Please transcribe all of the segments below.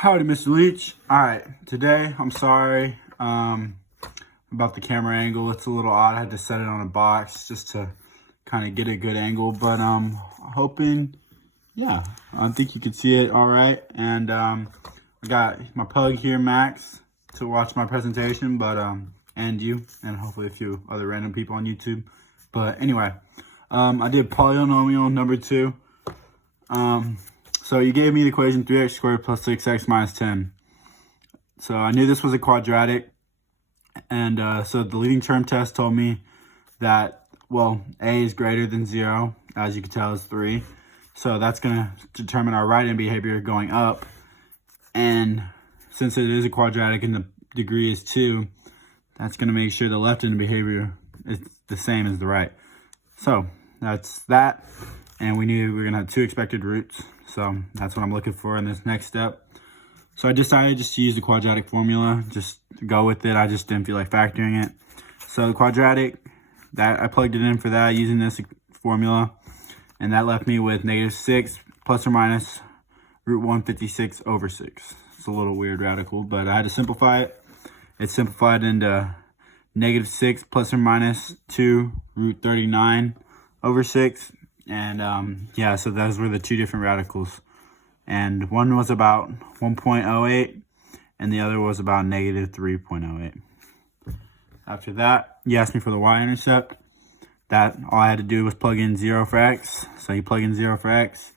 Howdy, Mr. Leach. Alright, today, I'm sorry about the camera angle. It's a little odd. I had to set it on a box just to kind of get a good angle. But I'm hoping, yeah, I think you can see it alright. And I got my pug here, Max, to watch my presentation, but and you, and hopefully a few other random people on YouTube. But anyway, I did polynomial number 2. So you gave me the equation 3x squared plus 6x minus 10. So I knew this was a quadratic. And so the leading term test told me that, well, a is greater than 0. As you can tell, is 3. So that's going to determine our right-hand behavior going up. And since it is a quadratic and the degree is 2, that's going to make sure the left-hand behavior is the same as the right. So that's that. And we knew we were going to have 2 expected roots. So that's what I'm looking for in this next step. So I decided just to use the quadratic formula, just to go with it. I just didn't feel like factoring it. So the quadratic, that I plugged it in for that using this formula. And that left me with -6 plus or minus root 156 over 6. It's a little weird radical, but I had to simplify it. It's simplified into -6 plus or minus 2 root 39 over 6. And yeah, so those were the 2 different radicals. And one was about 1.08 and the other was about -3.08. After that, you asked me for the y-intercept. That all I had to do was plug in 0 for x. So you plug in 0 for x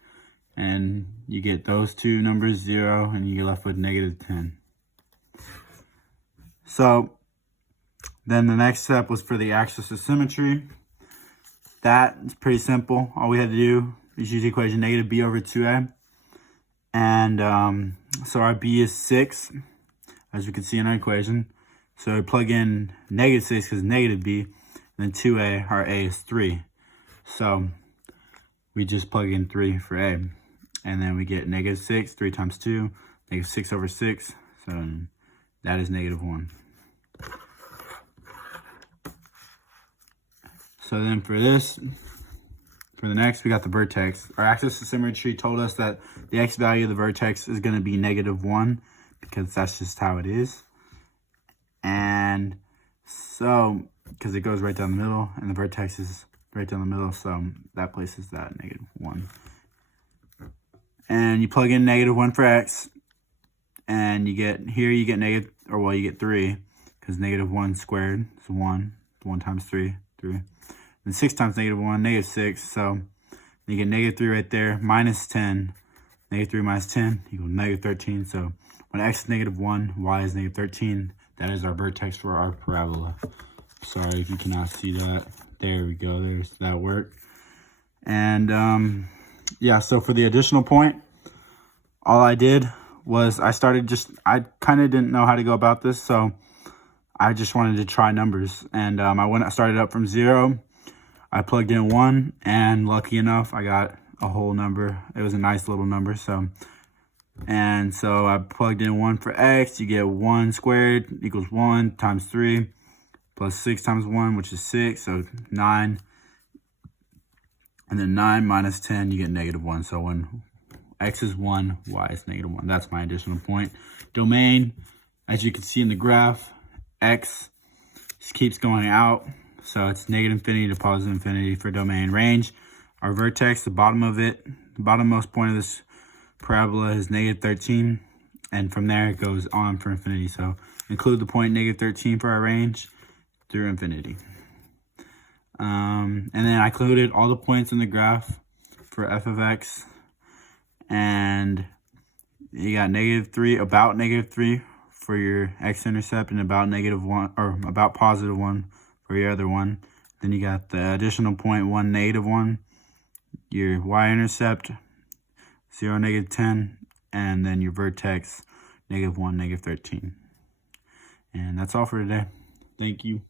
and you get those 2 numbers 0 and you get left with -10. So then the next step was for the axis of symmetry. That is pretty simple. All we had to do is use the equation -b over 2a. And so our b is 6, as you can see in our equation. So we plug in -6 because -b, and then 2a, our a is 3. So we just plug in 3 for a. And then we get -6, 3 times 2, -6 over 6. So that is -1. So then for the next, we got the vertex. Our axis of symmetry told us that the x value of the vertex is going to be -1 because that's just how it is. And so, because it goes right down the middle and the vertex is right down the middle, so that places that -1. And you plug in -1 for x and you get, here you get you get 3 because -1 squared is 1. 1 times 3, 3. And 6 times -1, -6. So you get -3 right there, minus 10. -3 minus 10 equals -13. So when x is -1, y is -13. That is our vertex for our parabola. Sorry if you cannot see that. There we go. There's that work. And yeah, so for the additional point, all I did was I kind of didn't know how to go about this. So I just wanted to try numbers. And I started up from 0. I plugged in 1, and lucky enough, I got a whole number. It was a nice little number. So I plugged in 1 for x. You get 1 squared equals 1 times 3 plus 6 times 1, which is 6. So 9. And then 9 minus 10, you get -1. So when x is 1, y is -1. That's my additional point. Domain, as you can see in the graph, x just keeps going out. So it's -infinity to positive infinity for domain. Range, our vertex, the bottom of it, the bottommost point of this parabola is -13. And from there it goes on for infinity. So include the point -13 for our range through infinity. And then I included all the points in the graph for f of x. And you got -3, about -3 for your x-intercept, and about -1 or about +1 for your other one. Then you got the additional point 1, -1, your y-intercept 0, -10, and then your vertex -1, -13. And that's all for today. Thank you.